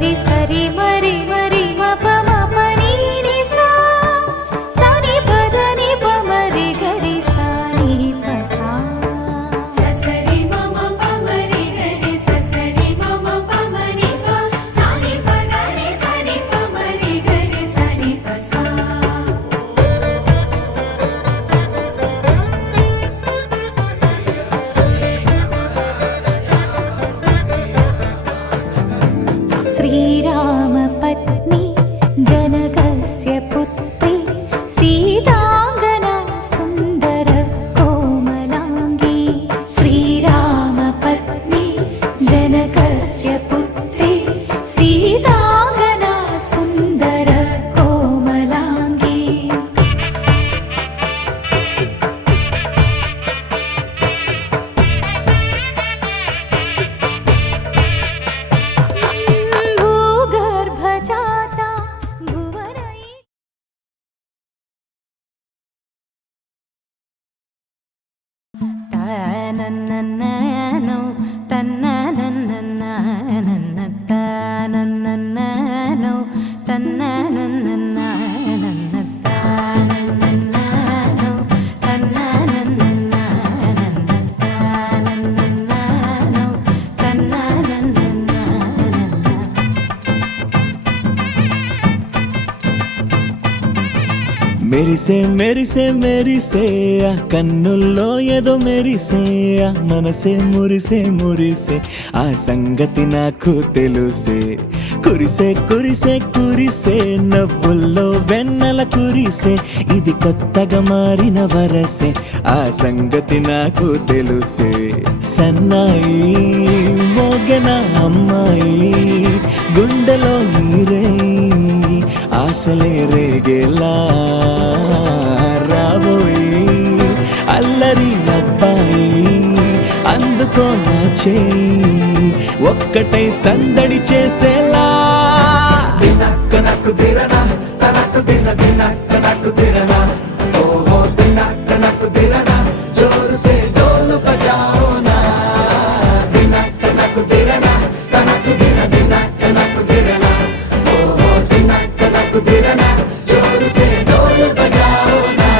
సరి సరి మరి మరి మప మప నీ ని సా సని పద ని ప మరి గరి సా ని ప సా ససరి మమ ప మరి గరి ససరి మమ ప మరి ప సని ప గరి సని ప మరి గరి సని ప సా श्रीरामपत्नी जनकस्य पुत्री सीतांगना सुंदर कोमलांगी श्रीरामपत्नी जनकस्य पुत्री सीतांगना सुंदर कोमलांगी भूगर्भजाता भुवनई तननननो तनननननननो तनननननो तनननननननो तनननननो మెరిసే మెరిసే మెరిసే ఆ కన్నుల్లో ఏదో మెరిసే ఆ మనసే మురిసే మురిసే ఆ సంగతి నాకు తెలుసే కురిసే కురిసే కురిసే నవ్వుల్లో వెన్నెల కురిసే ఇది కొత్తగా మారిన వరసే ఆ సంగతి నాకు తెలుసే సన్నాయి మోగన అమ్మాయి గుండెలో ఈరే ఆశలే రేగేలా రాబోయి అల్లరి అబ్బాయి అందుకో నా చేయి ఒక్కటై సందడి చేసేలా దినక్క నక్కు దిరనా తనకు దిన దినక్క నక్కు దిరనా ఓహో దినక్క నక్కు దిరనా జోరు సే డోలు బజాओ నా దినక్క నక్కు దిరనా తనకు దిన దినక్క నక్కు దిరనా ఓహో దినక్క నక్కు దిరనా జోరు సే డోలు బజాओ నా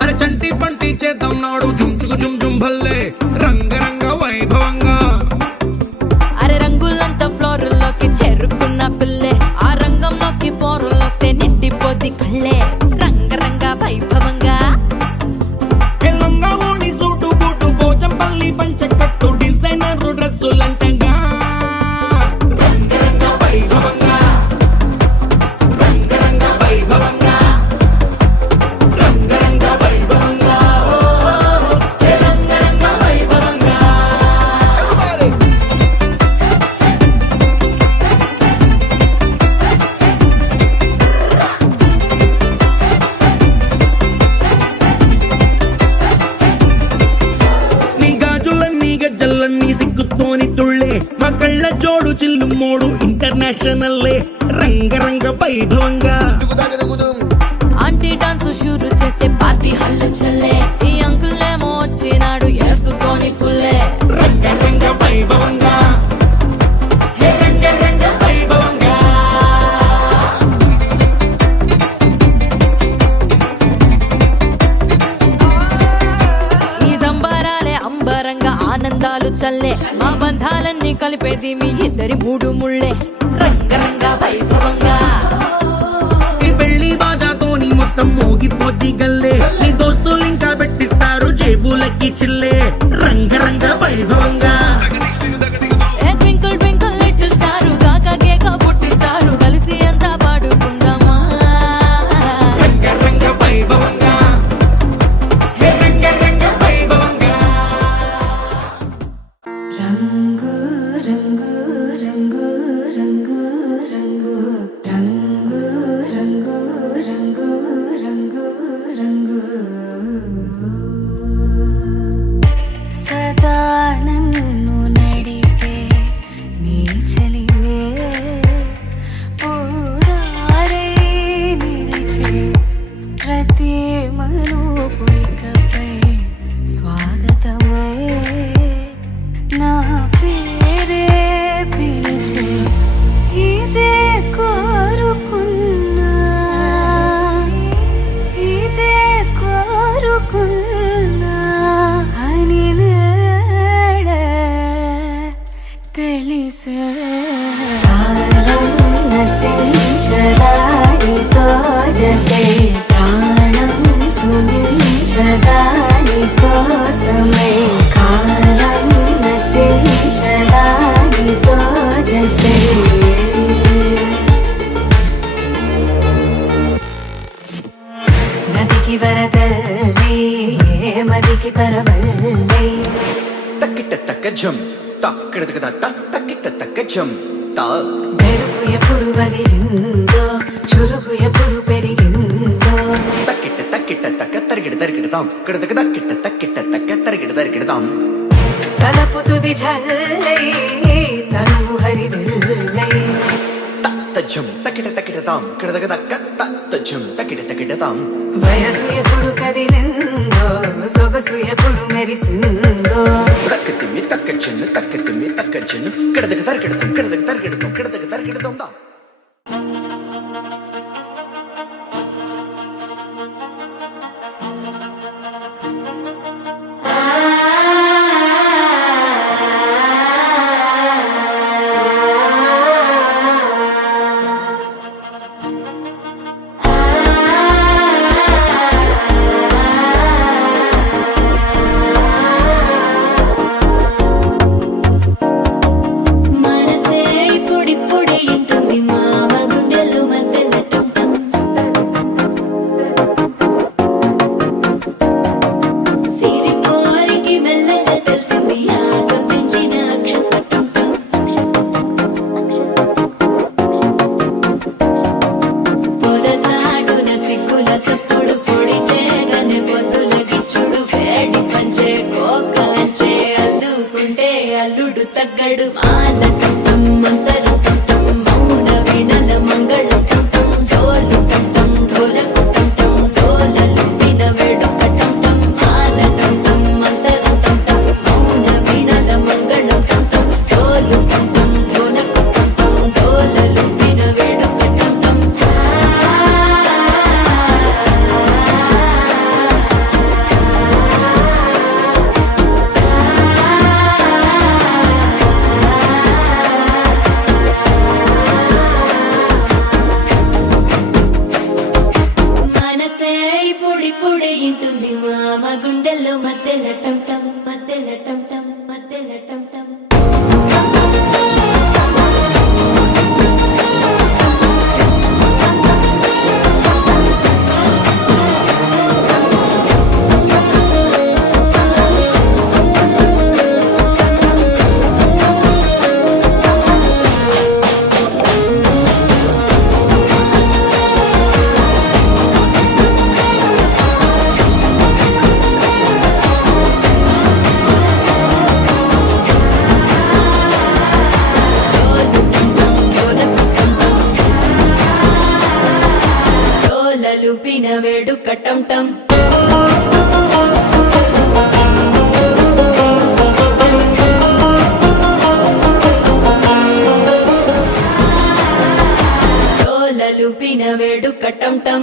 అరే చంటి పంటి చేద్దాం నాడు చుంచుకు చుమ్ చుమ్ భల్లే రంగరంగ వైభవంగా అరే రంగులంతా ఫ్లోర్లోకి చేరుకున్న పిల్లే ఆ రంగంలోకి పోరులోకి నిండిపోది కళ్ళే రంగరంగ వైభవంగా ఎల్లంగా ఓణి సూటు బూటు పోచంపల్లి పంచకట్టు డిజైనర్ డ్రెస్సులంటంగా రంగరంగ వైభవంగా రంగరంగ వైభవంగా రంగరంగ వైభవంగా రంగరంగ వైభవంగా నీ గాజులన్నీ గజ్జలన్నీ సిగ్గుతోని తుళ్ళే మా కళ్ళ జోడు చిల్లు మోడు ఇంటర్నేషనల్లే రంగరంగ వైభవంగా ఆంటీ డాన్స్ షురు చేస్తే పార్టీ హల్లు చల్లే ఈ అంకుల్ ఏమో వచ్చినాడు వేసుకొని ఫుల్లే రంగరంగ వైభవంగా రంగరంగ వైభవంగా ఈ సంబరాలే అంబరంగా ఆనందాలు చల్లే మా బంధాలన్నీ కలిపేది మీ ఇద్దరి మూడు ముళ్ళే రంగరంగ వైభవంగా ఈ పెళ్లి బాజాతోని మొత్తం మోగిపోద్ది గల్లే నీ దోస్తులు ఇంకా పెట్టిస్తారు జేబులకి చిల్లే రంగరంగ వైభవంగా ట్వింకిల్ ట్వింకిల్ లిటిల్ స్టార్ కాక కేక పుట్టిస్తారు కలిసి అంతా పాడుకుందామా రంగరంగ వైభవంగా చేసే కాలం నటించదానితో జతే ప్రాణం సుమించదాని కోసమై కాలం నటించదానితో జతే నదికి వరదల్లే మదికి పరవల్లే తక్కిట తక్క జం తక్కిడతక దత్త తక్కిట తక్క జం తా మెరుపు ఎప్పుడు వదిలిందో చురుకు ఎప్పుడు పెరిగిందో తక్కిట తక్కిట తక్క తరిగిడ తరిగిడతాం కిడతక తక్కిట తక్కిట తక్క తరిగిడ తరిగిడతాం తలపు తుది జల్లై తనువు హరివిల్లై తత్త జం తక్కిట తక్కిడతాం కిడతక తక్క తత్త జం తక్కిట తక్కిడతాం వయసు ఎప్పుడు కదిలిందో సొగసు ఎప్పుడు మెరిసిందో తక్కతిమ్మి తక్క చెన్ను తక్కతిమ్మి తక్క చెన్ను కిడతక తరిగిడతాం కిడతక తరిగిడతాం కిడతక తరిగిడతాం దా మనసే ఇప్పుడిప్పుడే ఇంటుంది మామ గుండెలు మధ్యలటం సిరిపోరికి మెల్లగా తెలిసింది ఆశ పెంచిన అక్షతటం పొదసాటున సిగ్గుల సప్పుడు పొడి చేయగానే పొద్దుల గిచ్చుడు వేడి పంచే కోకలంచే అల్లుకుంటే అల్లుడు తగ్గడు మాల టంటం మంతరు టంటం మౌన వినల మంగళ టంటం డోలు టంటం ఢోలకు టంటం డోలలు విన వేడుక టంటం మాల టంటం మంతరు టంటం మౌన వినల మంగళ టంటం డోలు టంటం ఢోలకు టంటం డోలలు విన వేడుక టంటం మనసే ఇప్పుడిప్పుడే ఇంటుంది మామ గుండెల్లో మధ్యల టంటం మధ్యల టంటం మధ్యల టంటం డోలలుపిన వేడుక టంటం డోలలుపిన వేడుక టంటం